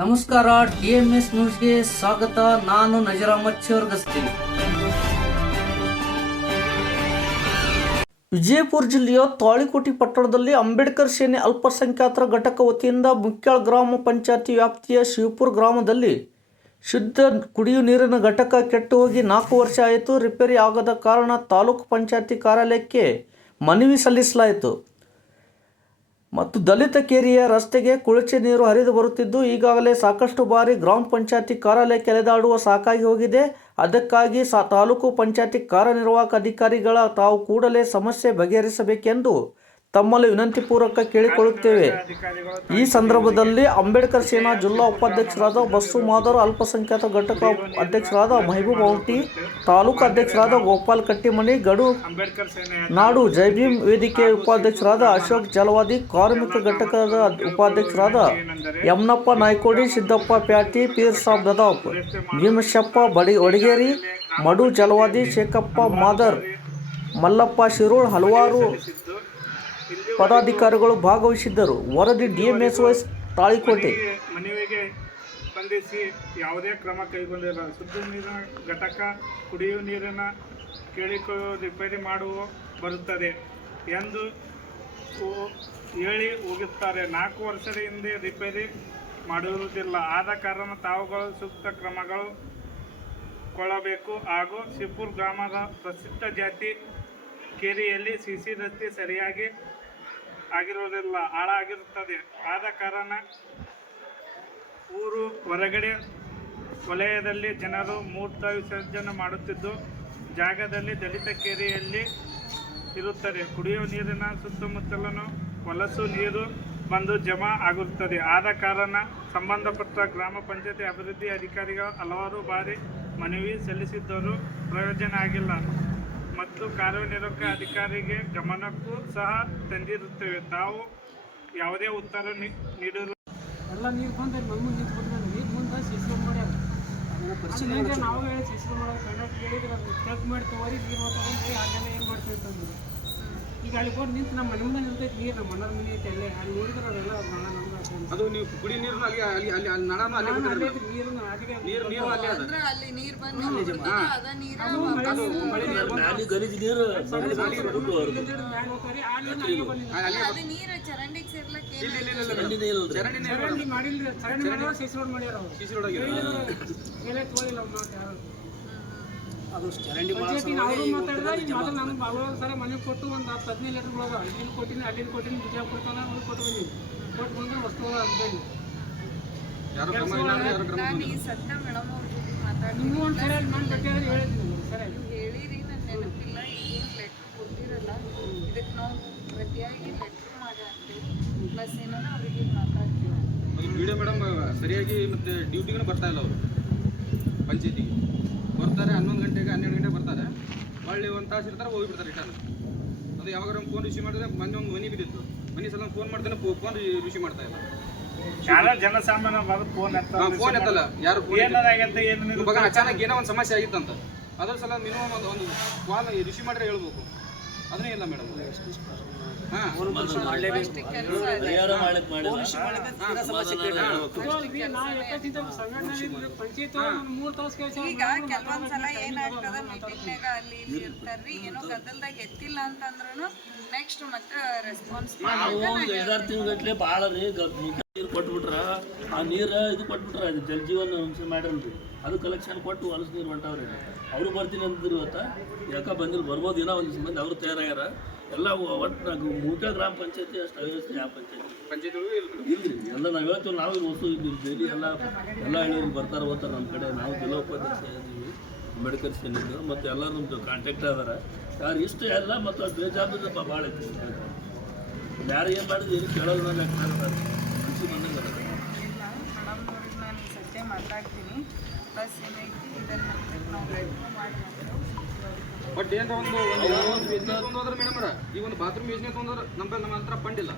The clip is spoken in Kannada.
ನಮಸ್ಕಾರ, ಟಿಎಂಎಸ್ ನ್ಯೂಸ್ಗೆ ಸ್ವಾಗತ. ನಾನು ನಜರಾಮ ಚೋರ್ಗಸ್ತಿ. ವಿಜಯಪುರ ಜಿಲ್ಲೆಯ ತಾಳಿಕೋಟಿ ಪಟ್ಟಣದಲ್ಲಿ ಅಂಬೇಡ್ಕರ್ ಸೇನೆ ಅಲ್ಪಸಂಖ್ಯಾತರ ಘಟಕ ವತಿಯಿಂದ ಮುಖ್ಯಾಳ್ ಗ್ರಾಮ ಪಂಚಾಯತಿ ವ್ಯಾಪ್ತಿಯ ಶಿವಪುರ ಗ್ರಾಮದಲ್ಲಿ ಶುದ್ಧ ಕುಡಿಯುವ ನೀರಿನ ಘಟಕ ಕೆಟ್ಟು ಹೋಗಿ ನಾಲ್ಕು ವರ್ಷ ಆಯಿತು. ರಿಪೇರಿ ಆಗದ ಕಾರಣ ತಾಲೂಕು ಪಂಚಾಯತಿ ಕಾರ್ಯಾಲಯಕ್ಕೆ ಮನವಿ ಸಲ್ಲಿಸಲಾಯಿತು. ಮತ್ತು ದಲಿತ ಕೇರಿಯ ರಸ್ತೆಗೆ ಕುಳಚೆ ನೀರು ಹರಿದು ಬರುತ್ತಿದ್ದು, ಈಗಾಗಲೇ ಸಾಕಷ್ಟು ಬಾರಿ ಗ್ರಾಮ ಪಂಚಾಯತಿ ಕಾರ್ಯಾಲಯಕ್ಕೆ ಎಳೆದಾಡುವ ಸಾಕಾಗಿ ಹೋಗಿದೆ. ಅದಕ್ಕಾಗಿ ಸಾ, ತಾಲೂಕು ಪಂಚಾಯತಿ ಕಾರ್ಯನಿರ್ವಾಹಕ ಅಧಿಕಾರಿಗಳ ತಾವು ಕೂಡಲೇ ಸಮಸ್ಯೆ ಬಗೆಹರಿಸಬೇಕೆಂದು ತಮ್ಮಲ್ಲಿ ವಿನಂತಿಪೂರ್ವಕ ಕೇಳಿಕೊಳ್ಳುತ್ತೇವೆ. ಈ ಸಂದರ್ಭದಲ್ಲಿ ಅಂಬೇಡ್ಕರ್ ಸೇನಾ ಜಿಲ್ಲಾ ಉಪಾಧ್ಯಕ್ಷರಾದ ಬಸ್ಸು ಮಾದರ್ ಅಲ್ಪಸಂಖ್ಯಾತ ಘಟಕ ಅಧ್ಯಕ್ಷರಾದ ಮಹಬೂಬ್ ಔಟಿ, ತಾಲೂಕು ಅಧ್ಯಕ್ಷರಾದ ಗೋಪಾಲ್ ಕಟ್ಟಿಮನಿ, ಗಡು ನಾಡು ಜೈ ಭೀಮ್ ವೇದಿಕೆ ಉಪಾಧ್ಯಕ್ಷರಾದ ಅಶೋಕ್ ಜಲವಾದಿ, ಕಾರ್ಮಿಕ ಘಟಕದ ಉಪಾಧ್ಯಕ್ಷರಾದ ಯಮ್ನಪ್ಪ ನಾಯ್ಕೋಡಿ, ಸಿದ್ದಪ್ಪ ಪ್ಯಾಟಿ, ಪೀರ್ ಸಾಬ್ ದದಾಪ್ ಭೀಮಶಪ್ಪ ಬಡಿ ಒಡಗೇರಿ, ಮಡು ಜಲವಾದಿ, ಶೇಖಪ್ಪ ಮಾದರ್, ಮಲ್ಲಪ್ಪ ಶಿರೋಳ್, ಹಲವಾರು ಪದಾಧಿಕಾರಿಗಳು ಭಾಗವಹಿಸಿದ್ದರು. ವರದಿ ಡಿಎಂಎಸ್ವೈಸ್ ತಾಳಿಕೋಟೆ. ಮನವಿಗೆ ಸ್ಪಂದಿಸಿ ಯಾವುದೇ ಕ್ರಮ ಕೈಗೊಂಡಿಲ್ಲ. ಶುದ್ಧ ನೀರಿನ ಘಟಕ ಕುಡಿಯುವ ನೀರನ್ನು ಕೇಳಿಕೊಳ್ಳುವ ರಿಪೇರಿ ಮಾಡುವ ಬರುತ್ತದೆ ಎಂದು ಹೇಳಿ ಹೋಗುತ್ತಾರೆ. ನಾಲ್ಕು ವರ್ಷದ ಹಿಂದೆ ರಿಪೇರಿ ಮಾಡುವುದಿಲ್ಲ. ಆದ ಕಾರಣ ತಾವುಗಳು ಸೂಕ್ತ ಕ್ರಮಗಳು ಕೊಳ್ಳಬೇಕು. ಹಾಗೂ ಶಿವಪುರ್ ಗ್ರಾಮದ ಪ್ರಸಿದ್ಧ ಜಾತಿ ಕೇರಿಯಲ್ಲಿ ಸಿಸಿ ರಸ್ತೆ ಸರಿಯಾಗಿ ಆಗಿರುವುದಿಲ್ಲ. ಹಾಳಾಗಿರುತ್ತದೆ. ಆದ ಕಾರಣ ಊರು ಹೊರಗಡೆ ವಲಯದಲ್ಲಿ ಜನರು ಮೂರ್ತ ವಿಸರ್ಜನೆ ಮಾಡುತ್ತಿದ್ದು, ಜಾಗದಲ್ಲಿ ದಲಿತ ಕೆರೆಯಲ್ಲಿ ಇರುತ್ತದೆ ಕುಡಿಯುವ ನೀರಿನ ಸುತ್ತಮುತ್ತಲೂ ಹೊಲಸು ನೀರು ಬಂದು ಜಮಾ ಆಗುತ್ತದೆ. ಆದ ಕಾರಣ ಸಂಬಂಧಪಟ್ಟ ಗ್ರಾಮ ಪಂಚಾಯತಿ ಅಭಿವೃದ್ಧಿ ಅಧಿಕಾರಿಗಳು ಹಲವಾರು ಬಾರಿ ಮನವಿ ಸಲ್ಲಿಸಿದ್ದರೂ ಪ್ರಯೋಜನ ಆಗಿಲ್ಲ. ಮತ್ತು ಕಾರ್ಯನಿರ್ವಾಹಕ ಅಧಿಕಾರಿಗೆ ಗಮನಕ್ಕೂ ಸಹ ತಂದಿರುತ್ತೇವೆ. ತಾವು ಯಾವುದೇ ಉತ್ತರ ನೀ- ನೀಡಲು ಎಲ್ಲ ನೀರು ಬಂದು ನಮ್ಮ ನೀರು ಬಿಟ್ಟು ನೀರು ಮುಂದೆ ಸಿಸ್ಟಮ್ ಮಾಡ್ಯಾರ. ನಾವು ಹೇಳಿ ಶಿಶು ಮಾಡೋದು ಕಂಡಕ್ಟ್ ಹೇಳಿದ್ರೆ ಅದು ಚೆಕ್ ಮಾಡಿ ತೋರಿ ನೀರು ಹೋಗ್ತದಂದ್ರೆ ಅಲ್ಲೆಲ್ಲ ಏನು ಮಾಡ್ತೀವಿ ಅಂತಂದ್ರು. ಈಗ ಅಲ್ಲಿ ಬಂದು ನಿಂತು ನಮ್ಮ ಮನೆ ಮುಂದೆ ನಿಂತೈತಿ ನೀರು ನಮ್ಮ ಮಣ್ಣರ ಮನೆ ಐತೆ ಅಲ್ಲೇ ಅಲ್ಲಿ ನೋಡಿದ್ರೆ ನಮ್ದು ಅದು ನೀವು ಕುಡಿ ನೀರು ಅಲ್ಲಿ ಅಲ್ಲಿ ಅಲ್ಲಿ ಅಲ್ಲಿ ನಡಾನು ಅಲ್ಲೇ ನೀರು ನೀರು ನೀರು ಅಲ್ಲೇ ಅದ. ಅಂದ್ರೆ ಅಲ್ಲಿ ನೀರು ಬಂದು ಅದ ನೀರ ಅದು ಮಳೆ ನೀರು ಬಂದು ನೀರು ಅಲ್ಲಿ ಅದು ನೀರು ಚರಂಡಿಗೆ ಸೇರ್ಲಕ್ಕೆ ಇಲ್ಲ ಇಲ್ಲ ಇಲ್ಲ ಚರಂಡಿ ನೀರು ಚರಂಡಿ ಮಾಡಿಲ್ಲ ಚರಂಡಿ ಮಾಡ್ಯಾರ ಸಿಸಿ ರೋಡ್ ಮಾಡ್ಯಾರ ಅವ್ರು. ಮೇಲೆ ತೋಳಿಲ್ಲ ಮಾತು ಯಾರು. ಪಂಚಾಯತಿ ಚರಂಡಿ ಸರ ಮನೆಗೆ ಕೊಟ್ಟು ಒಂದು ಹತ್ತು ಹದಿನೈದು ಲೀಟರ್ ಒಳಗೆ ಇಲ್ಲಿಂದ ಕೊಟ್ಟಿನಿ ಅಲ್ಲಿ ಕೊಟ್ಟಿನಿ ಬಿಜಾಪುರ ತನ ಒಂದು ಕೊಟ್ಟು ಬಂದೀನಿ ಕೊಟ್ಟು ಬಂದ್ರೆ ವಸ್ತು ನಾನು ಈ ಮೇಡಮ್ ಅವ್ರ ಜೊತೆ ಮಾತಾಡಿ ನಿಮ್ಗೂ ಒಂದು ಸರಿ ಅಲ್ಲಿ ಮಾಡಿ ಹೇಳಿದ್ದೀನಿ ಸರಿ ನೀವು ಹೇಳಿರಿ ನನ್ ನೆನಪಿಲ್ಲ ಈಗೇನು ಲೆಟ್ರ್ ಕೊಟ್ಟಿರಲ್ಲ. ಇದಕ್ಕೆ ನಾವು ಪ್ರತಿಯಾಗಿ ಲೆಟ್ರ್ ಮಾಡಿ ಹಾಕ್ತೀವಿ. ಪ್ಲಸ್ ಏನಾರ ಅವರಿಗೆ ಮಾತಾಡ್ತೀವಿ. ಅದು ವಿಡಿಯೋ ಮೇಡಮ್ ಸರಿಯಾಗಿ ಮತ್ತೆ ಡ್ಯೂಟಿಗೂ ಬರ್ತಾ ಇಲ್ಲ ಅವರು ಪಂಚಾಯತಿಗೆ. ಬರ್ತಾರೆ ಹನ್ನೊಂದು ಗಂಟೆಗೆ ಹನ್ನೆರಡು ಗಂಟೆಗೆ ಬರ್ತಾರೆ. ಒಳ್ಳೆ ಒಂದು ತಾಸು ಇರ್ತಾರೆ ಹೋಗಿಬಿಡ್ತಾರೆ ರಿಟರ್ನ್ ಅದು ಯಾವಾಗ ಫೋನ್ ರಿಸೀವ್ ಮಾಡಿದ್ರೆ ಮೊನ್ನೆ ಒಂದು ಮನೆ ಬಿದ್ದಿತ್ತು. ಮನೆ ಸಲ ಫೋನ್ ಮಾಡ್ತಾನೆ ಫೋನ್ ರಿಸೀವ್ ಮಾಡ್ತಾ ಇಲ್ಲ. ಜನಸಾಮಾನ್ಯ ಫೋನ್ ಎತ್ತಲ್ಲ ಯಾರು ಫೋನ್ ಅಚಾನಕ್ ಏನೋ ಒಂದು ಸಮಸ್ಯೆ ಆಗಿತ್ತಂತ. ಅದ್ರ ಸಲ ಮಿನಿಮಮ್ ಒಂದು ಒಂದು ಕಾಲ್ ರಿಸೀವ್ ಮಾಡ್ರೆ ಹೇಳ್ಬೇಕು. ಅದನ್ನೇ ಇಲ್ಲ ಮೇಡಮ್ ಈಗ ಕೆಲವೊಂದ್ಸಲ ಏನಾಗ್ತದ? ಮೀಟಿಂಗ್ನಾಗ ಅಲ್ಲಿ ಇಲ್ಲಿ ಇರ್ತಾರ್ರಿ. ಏನೋ ಗದ್ದಲ್ದಾಗ ಎತ್ತಿಲ್ಲ ಅಂತಂದ್ರೂ ನೆಕ್ಸ್ಟ್ ಮತ್ತೆ ರೆಸ್ಪಾನ್ಸ್ ತಿಂಗಳಗಟ್ಲೆ ಭಾಳ ರೀ ನೀರು ಕೊಟ್ಬಿಟ್ರ ಆ ನೀರು ಇದು ಕೊಟ್ಬಿಟ್ರ ಅದು ಜಲಜೀವನ ಅಂಶ ಮಾಡ್ಯಾರಲ್ರಿ. ಅದು ಕಲೆಕ್ಷನ್ ಕೊಟ್ಟು ಹೊಲಸು ನೀರು ಹೊಂಟಾವ್ರಿ. ಅವರು ಬರ್ತೀನಿ ಅಂದ್ರು ಇವತ್ತು. ಯಾಕೆ ಬಂದಿಲ್ಲ ಬರ್ಬೋದು ಏನೋ ಒಂದು ಸಂಬಂಧ ಅವರು ತಯಾರಾಗ್ಯಾರ. ಎಲ್ಲ ಒಟ್ಟು ನಾವು ಮೂಟ ಗ್ರಾಮ ಪಂಚಾಯತಿ ಅಷ್ಟು ಅವ್ಯವಸ್ಥೆ ಯಾವ ಪಂಚಾಯತಿ. ಇಲ್ಲ ಇಲ್ರಿ? ಎಲ್ಲ ನಾವು ಹೇಳ್ತೀವಿ ನಾವು ಇಲ್ಲಿ ಹೊಸ ಇದ್ದೀವಿ. ಡೈಲಿ ಎಲ್ಲ ಎಲ್ಲ ಹೇಳಿ ಬರ್ತಾರೆ ಹೋಗ್ತಾರೆ ನಮ್ಮ ಕಡೆ. ನಾವು ಜಿಲ್ಲಾ ಉಪಾಧ್ಯಕ್ಷ ಇದ್ದೀವಿ ಅಂಬೇಡ್ಕರ್ ಸೇನಿದ್ದು ಮತ್ತು ಎಲ್ಲ ನಮ್ಮದು ಕಾಂಟ್ಯಾಕ್ಟ್ ಅದಾರ. ಯಾರು ಇಷ್ಟು ಎಲ್ಲ ಮತ್ತು ಅದು ಬೇಜಾಬ್ದಾರಿ ಭಾಳ ಐತಿ ಯಾರು ಏನು ಮಾಡಿದ್ರು ಏನು ಕೇಳೋದು ನಾನು ಮನ್ಸಿಗೆ ಬಂದಂಗೆ ಅದ. ಮಾತಾಡ್ತೀನಿ. ಬಟ್ ಏನಾರ ಒಂದು ಒಂದು ಮೇಡಮ್ ಈ ಒಂದು ಬಾತ್ರೂಮ್ ಯೋಜನೆ ತಗೊಂಡ್ರೆ ನಮ್ಮ ನಮ್ಮ ಹತ್ರ ಇಲ್ಲ